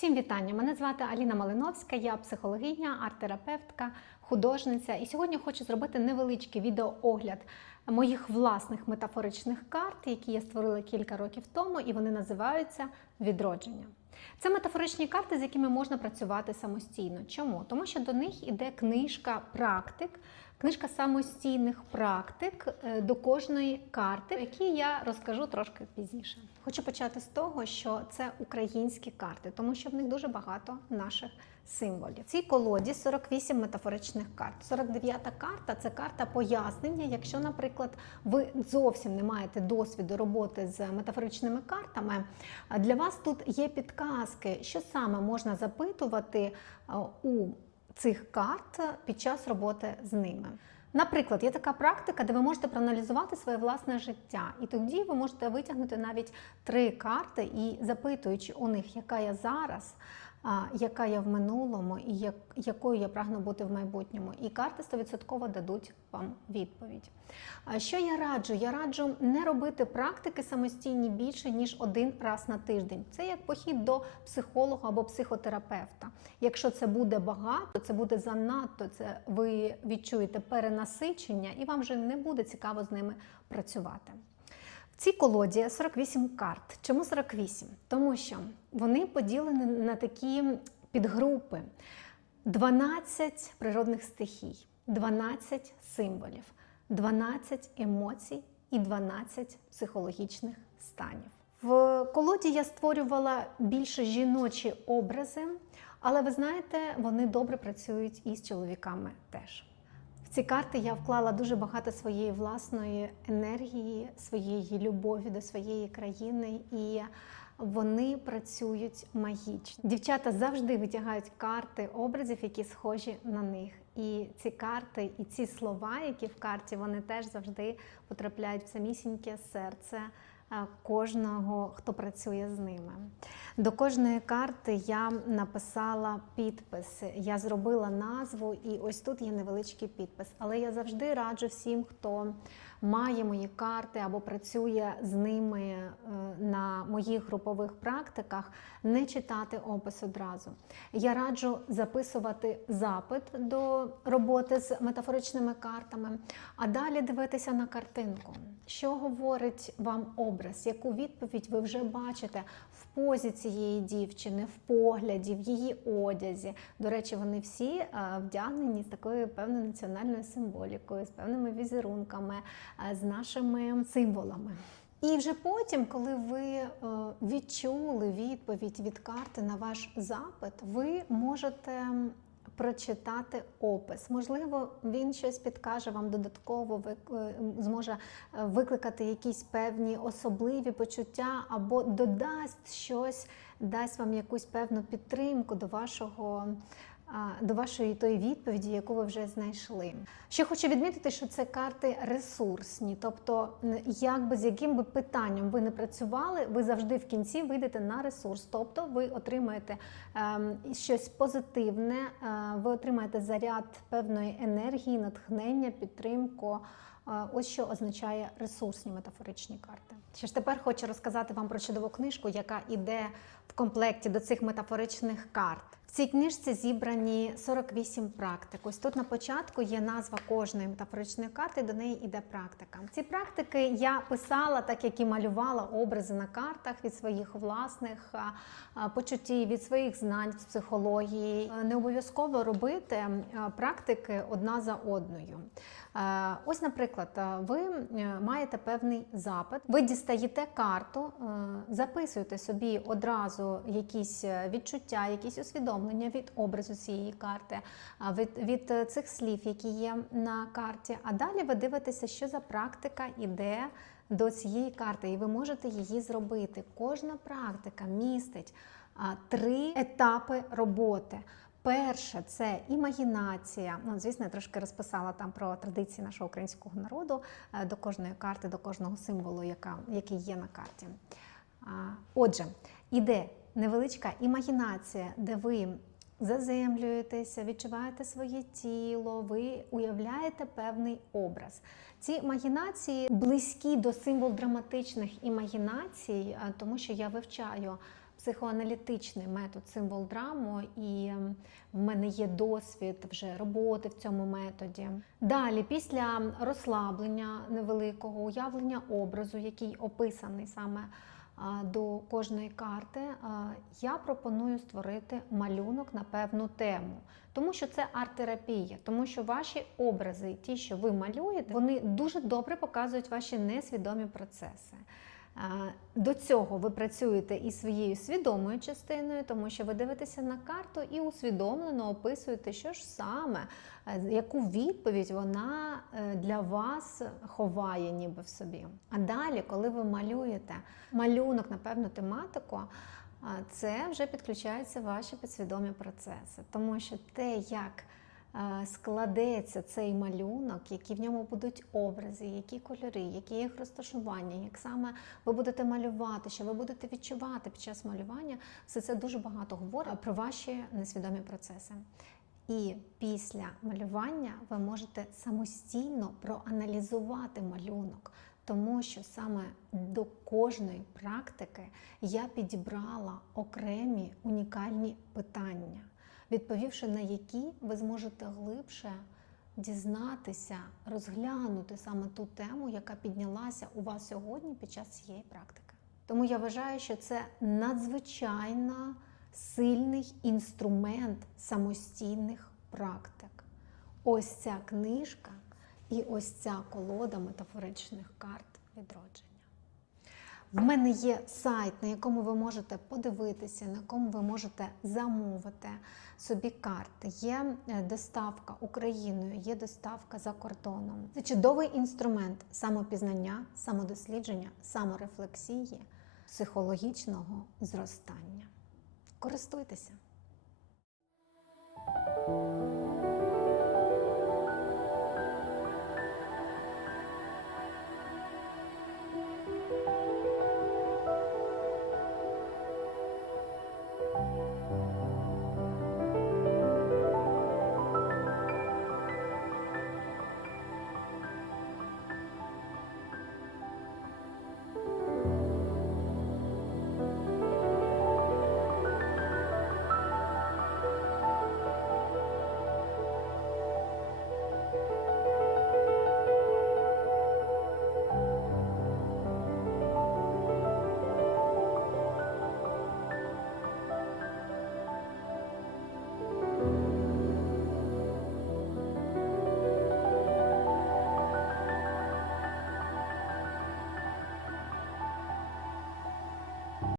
Всім вітання! Мене звати Аліна Малиновська, я психологиня, арт-терапевтка, художниця. І сьогодні хочу зробити невеличкий відеоогляд моїх власних метафоричних карт, які я створила кілька років тому, і вони називаються відродження. Це метафоричні карти, з якими можна працювати самостійно. Чому? Тому що до них іде книжка практик, книжка самостійних практик е, до кожної карти, які я розкажу трошки пізніше. Хочу почати з того, що це українські карти, тому що в них дуже багато наших символів. В цій колоді 48 метафоричних карт. 49-та карта це карта пояснення. Якщо, наприклад, ви зовсім не маєте досвіду роботи з метафоричними картами, для вас тут є підказки, що саме можна запитувати у цих карт під час роботи з ними. Наприклад, є така практика, де ви можете проаналізувати своє власне життя, і тоді ви можете витягнути навіть три карти і запитуючи у них, яка я зараз, яка я в минулому і як, якою я прагну бути в майбутньому. І карти 100% дадуть вам відповідь. А Що я раджу? Я раджу не робити практики самостійні більше ніж один раз на тиждень. Це як похід до психолога або психотерапевта. Якщо це буде багато, це буде занадто, це ви відчуєте перенасичення, і вам вже не буде цікаво з ними працювати. Цій колоді 48 карт. Чому 48? Тому що вони поділені на такі підгрупи: 12 природних стихій, 12 символів, 12 емоцій і 12 психологічних станів. В колоді я створювала більше жіночі образи, але ви знаєте, вони добре працюють і з чоловіками теж. Ці карти я вклала дуже багато своєї власної енергії, своєї любові до своєї країни, і вони працюють магічно. Дівчата завжди витягають карти образів, які схожі на них. І ці карти, і ці слова, які в карті, вони теж завжди потрапляють в самісіньке серце е, кожного, хто працює з ними. До кожної карти я написала підпис, я зробила назву, і ось тут є невеличкий підпис. Але я завжди раджу всім, хто має мої карти або працює з ними е, на моїх групових практиках, не читати опис одразу. Я раджу записувати запит до роботи з метафоричними картами, а далі дивитися на картинку, що говорить вам образ, яку відповідь ви вже бачите позі цієї дівчини, в погляді, в її одязі. До речі, вони всі е, вдягнені з такою певною національною символікою, з певними візерунками, е, з нашими символами. І вже потім, коли ви е, відчули відповідь від карти на ваш запит, ви можете прочитати опис. Можливо, він щось підкаже вам додатково, е, зможе е, викликати якісь певні особливі почуття або додасть щось, дасть вам якусь певну підтримку до вашого. До вашої тої відповіді, яку ви вже знайшли. Ще хочу відмітити, що це карти ресурсні, тобто, як би з яким би питанням ви не працювали, ви завжди в кінці вийдете на ресурс. Тобто ви отримаєте ем, щось позитивне, е, ви отримаєте заряд певної енергії, натхнення, підтримку. Е, Ось що означає ресурсні метафоричні карти. Що ж тепер хочу розказати вам про чудову книжку, яка йде в комплекті до цих метафоричних карт. В цій книжці зібрані 48 практик. Ось тут на початку є назва кожної метафоричної карти, до неї йде практика. Ці практики я писала, так як і малювала образи на картах від своїх власних почуттів, від своїх знань з психології. Е, Не обов'язково робити практики одна за одною. Е, Ось, наприклад, е, ви е, маєте певний запит, ви дістаєте карту, записуєте собі одразу якісь відчуття, якісь усвідомлення від образу цієї карти, від, від цих слів, які є на карті. А далі ви дивитеся, що за практика іде до цієї карти, і ви можете її зробити. Кожна практика містить три етапи роботи. Перше це імагінація. Ну, звісно, я трошки розписала там про традиції нашого українського народу е, до кожної карти, до кожного символу, яка, який є на карті. Отже, іде невеличка імагінація, де ви заземлюєтеся, відчуваєте своє тіло, ви уявляєте певний образ. Ці імагінації близькі до символ драматичних імагінацій, тому що я вивчаю психоаналітичний метод символ драму, і ем, в мене є досвід вже роботи в цьому методі. Далі, після розслаблення невеликого уявлення образу, який описаний саме до кожної карти, я пропоную створити малюнок на певну тему. Тому що це арт-терапія, тому що ваші образи, ті, що ви малюєте, вони дуже добре показують ваші несвідомі процеси. До цього ви працюєте і своєю свідомою частиною, тому що ви дивитеся на карту і усвідомлено описуєте, що ж саме, е, яку відповідь вона е, для вас ховає ніби в собі. А далі, коли ви малюєте малюнок на певну тематику, це вже підключаються ваші підсвідомі процеси, тому що те, як е, складеться цей малюнок, які в ньому будуть образи, які кольори, які їх розташування, як саме ви будете малювати, що ви будете відчувати під час малювання, все це дуже багато говорить про ваші несвідомі процеси. І після малювання ви можете самостійно проаналізувати малюнок, тому що саме до кожної практики я підібрала окремі унікальні питання, відповівши на які ви зможете глибше дізнатися, розглянути саме ту тему, яка піднялася у вас сьогодні під час цієї практики. Тому я вважаю, що це надзвичайно сильний інструмент самостійних практик. Ось ця книжка і ось ця колода метафоричних карт відродження. В мене є сайт, на якому ви можете подивитися, на якому ви можете замовити собі карти. Є е, доставка Україною, є доставка за кордоном. Це чудовий інструмент самопізнання, самодослідження, саморефлексії, психологічного зростання. Користуйтеся!